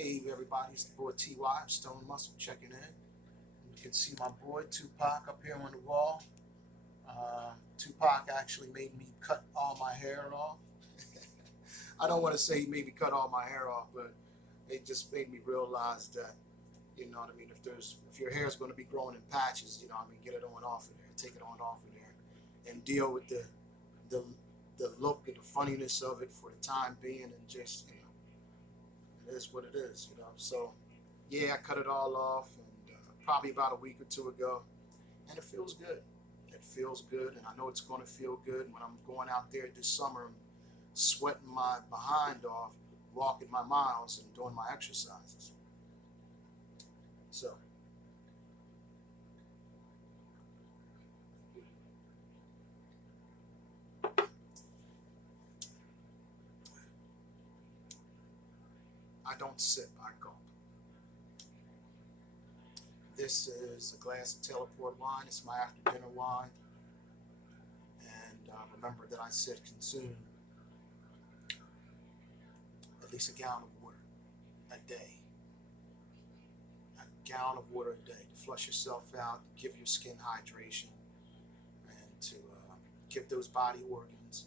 Hey everybody, it's the boy TY, Stone Muscle checking in. You can see my boy Tupac up here on the wall. Tupac actually made me cut all my hair off. I don't want to say he made me cut all my hair off, but it just made me realize that, you know what I mean, if your hair is going to be growing in patches, you know what I mean, get it on off of there, take it on off of there, and deal with the the look and the funniness of it for the time being, and just it is what it is, you know. So yeah, I cut it all off, and probably about a week or two ago, and it feels good. It feels good, and I know it's going to feel good when I'm going out there this summer, and sweating my behind off, walking my miles and doing my exercises. So I don't sip, I gulp. This is a glass of Taylor Port wine. It's my after dinner wine, and remember that I said consume at least a gallon of water a day. A gallon of water a day to flush yourself out, to give your skin hydration, and to give those body organs,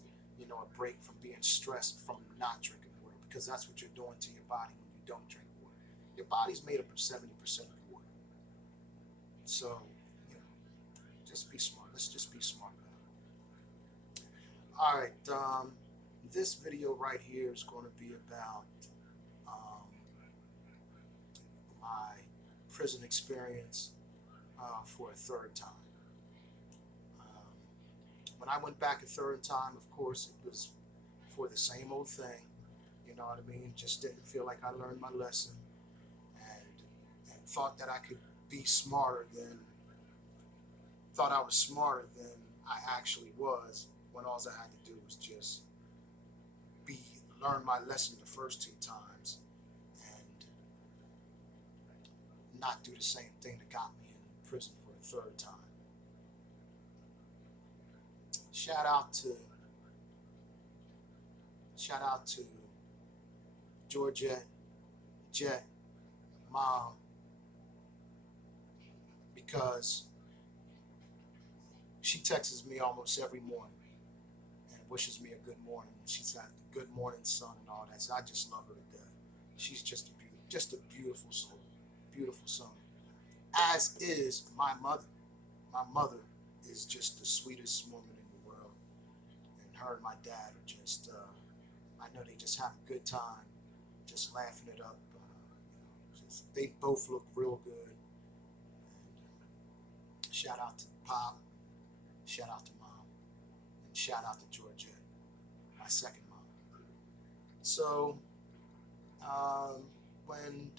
a break from being stressed from not drinking water, because that's what you're doing to your body when you don't drink water. Your body's made up of 70% of water. So, you know, just be smart. Let's just be smart about it. All right. This video right here is going to be about um, my prison experience for a third time. Um, when I went back a third time, of course, it was for the same old thing. You know what I mean? Just didn't feel like I learned my lesson, and thought that I could be smarter than thought I was smarter than I actually was. When all I had to do was just be learn my lesson the first two times and not do the same thing that got me in prison for a third time. Shout out to shout out to Georgette, Jet, Mom, because she texts me almost every morning and wishes me a good morning. She's got good morning son and all that. So I just love her to death. She's just a beautiful soul, beautiful soul. As is my mother. My mother is just the sweetest woman in the world, and her and my dad are just. I know they just have a good time, just laughing it up. They both look real good. And shout out to Pop, shout out to Mom, and shout out to Georgette, my second mom. So um, when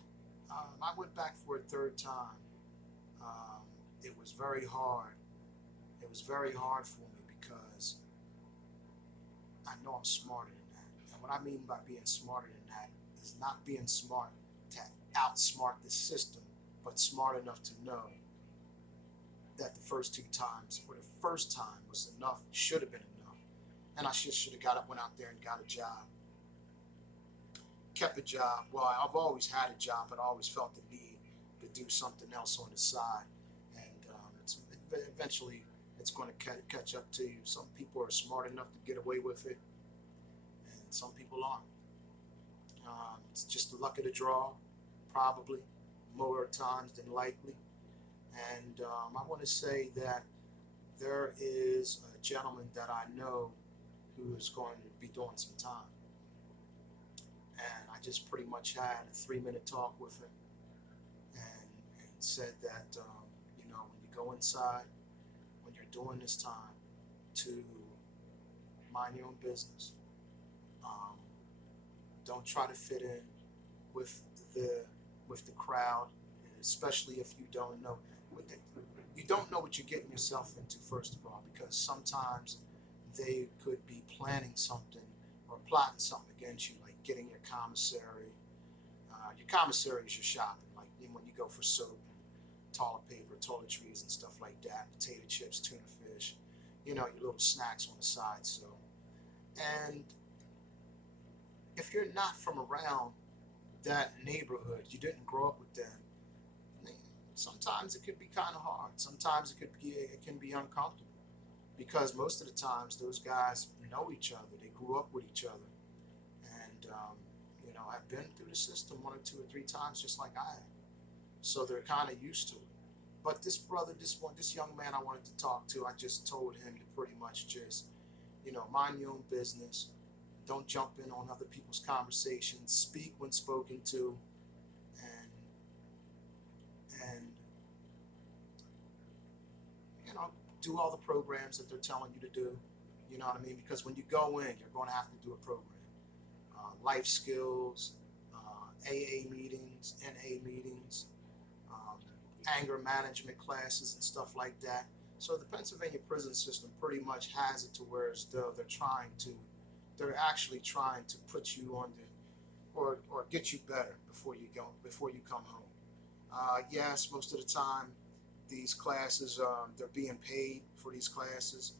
I went back for a third time, um, it was very hard. It was very hard for me because I know I'm smarter than that. And what I mean by being smarter than that is not being smart to outsmart the system, but smart enough to know that the first two times, or the first time, was enough, should have been enough. And I just should have got up, went out there and got a job, kept a job. Well, I've always had a job, but I always felt the need to do something else on the side. And eventually it's going to catch up to you. Some people are smart enough to get away with it, and some people aren't. It's just the luck of the draw, probably, more times than likely. And I want to say that there is a gentleman that I know who is going to be doing some time. And I just pretty much had a 3 minute talk with him, and said that, when you go inside, when you're doing this time, to mind your own business. Um, don't try to fit in with the with the crowd, especially if you don't know you don't know what you're getting yourself into, first of all, because sometimes they could be planning something or plotting something against you, like getting your commissary. Your commissary is your shopping, like when you go for soap and toilet paper, toiletries, and stuff like that, potato chips, tuna fish, your little snacks on the side. And if you're not from around that neighborhood, you didn't grow up with them, sometimes it could be kind of hard. Sometimes it can be uncomfortable because most of the times those guys know each other. They grew up with each other, and I've been through the system one or two or three times just like I have. So they're kind of used to it. But this brother, this young man I wanted to talk to, I just told him to pretty much just, mind your own business. Don't jump in on other people's conversations. Speak when spoken to, and and you know, do all the programs that they're telling you to do. You know what I mean? Because when you go in, you're going to have to do a program. Life skills, AA meetings, NA meetings, um, anger management classes, and stuff like that. So the Pennsylvania prison system pretty much has it to where as though they're actually trying to put you on or get you better before you come home. Yes, most of the time, these classes, they're being paid for these classes.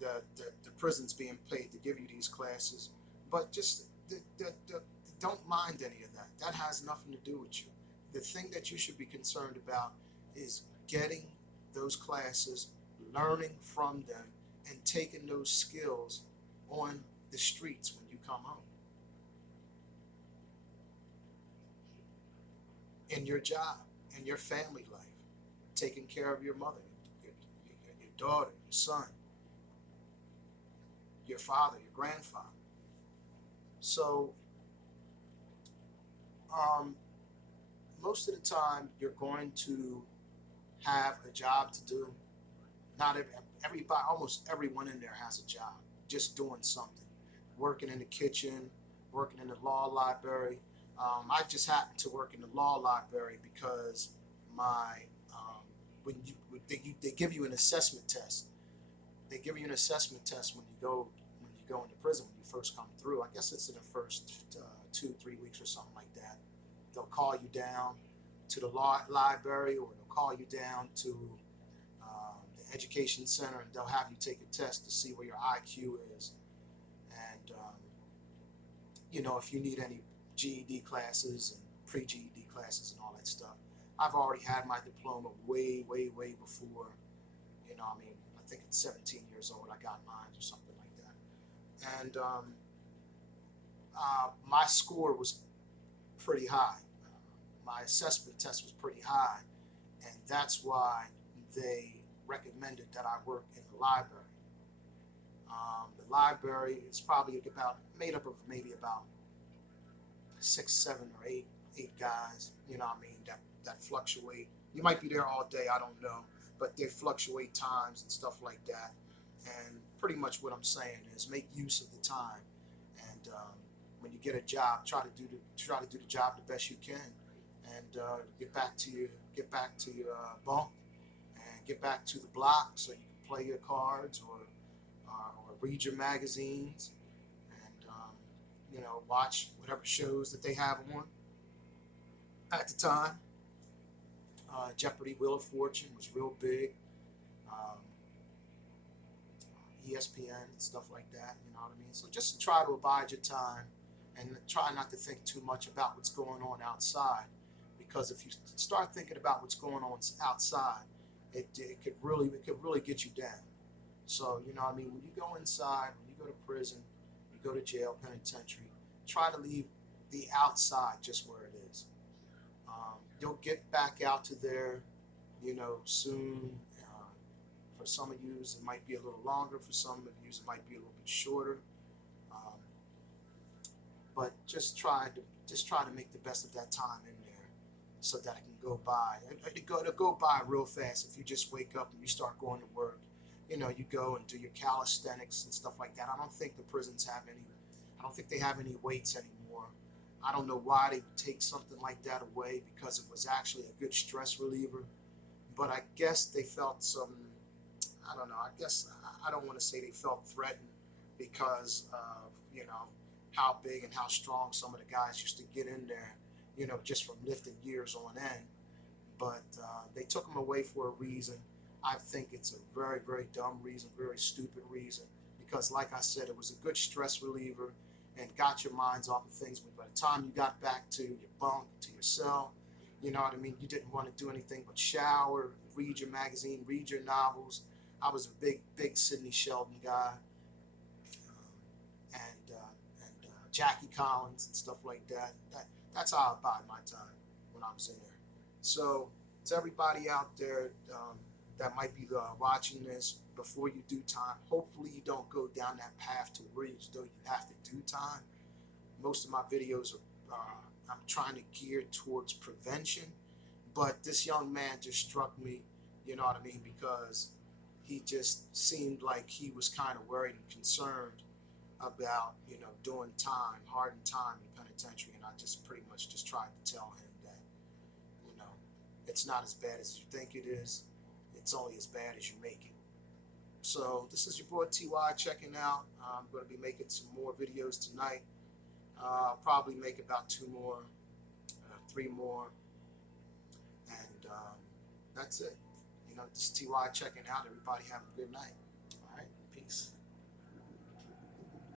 The prison's being paid to give you these classes, but just don't mind any of that. That has nothing to do with you. The thing that you should be concerned about is getting those classes, learning from them, and taking those skills on the streets when you come home. In your job, in your family life, taking care of your mother, your daughter, your son, your father, your grandfather. So, um, most of the time, you're going to have a job to do. Not everybody, almost everyone in there has a job, just doing something, working in the kitchen, working in the law library. I just happen to work in the law library because my they give you an assessment test. They give you an assessment test when you go into prison when you first come through. I guess it's in the first 2 3 weeks or something like that. They'll call you down to the law library, or they'll call you down to the education center, and they'll have you take a test to see where your IQ is, and if you need any GED classes and pre-GED classes and all that stuff. I've already had my diploma way, way, way before. I think at 17 years old I got mine or something like that. And my score was pretty high. My assessment test was pretty high, and that's why they recommended that I work in the library. The library is probably made up of maybe about 6, 7, or eight guys. That fluctuate. You might be there all day. I don't know, but they fluctuate times and stuff like that. And pretty much what I'm saying is make use of the time. And when you get a job, try to do the job the best you can, and get back to your bunk, and get back to the block so you can play your cards or read your magazines, and watch whatever shows that they have on at the time. Jeopardy, Wheel of Fortune was real big. Um, ESPN, stuff like that. You know what I mean? So just try to abide your time and try not to think too much about what's going on outside, because if you start thinking about what's going on outside, it could really get you down. So what I mean, when you go inside, when you go to prison, you go to jail, penitentiary, try to leave the outside just where it is. You'll get back out to there, soon. For some of you, it might be a little longer. For some of you, it might be a little bit shorter. Um, but just try to make the best of that time in there, so that it can go by. It'll go by real fast if you just wake up and you start going to work. You go and do your calisthenics and stuff like that. I don't think the prisons have any. I don't think they have any weights anymore. I don't know why they would take something like that away, because it was actually a good stress reliever. But I guess they felt some, I don't know, I guess I don't want to say they felt threatened because of, how big and how strong some of the guys used to get in there, just from lifting years on end. But they took them away for a reason. I think it's a very, very dumb reason, very stupid reason, because like I said, it was a good stress reliever, and got your minds off of things. But by the time you got back to your bunk, to your cell, you know what I mean, you didn't want to do anything but shower, read your magazine, read your novels. I was a big Sidney Sheldon guy, and Jackie Collins and stuff like that. That's how I bide my time when I was in there. So to everybody out there that might be watching this, before you do time, hopefully you don't go down that path to where you have to do time. Most of my videos are I'm trying to gear towards prevention, but this young man just struck me, you know what I mean, because he just seemed like he was kind of worried and concerned about, doing time, hardened time in penitentiary, and I just pretty much just tried to tell him that, it's not as bad as you think it is. It's only as bad as you make it. So this is your boy TY checking out. I'm going to be making some more videos tonight. I'll probably make about 2 more, 3 more, and that's it. This is TY checking out. Everybody have a good night.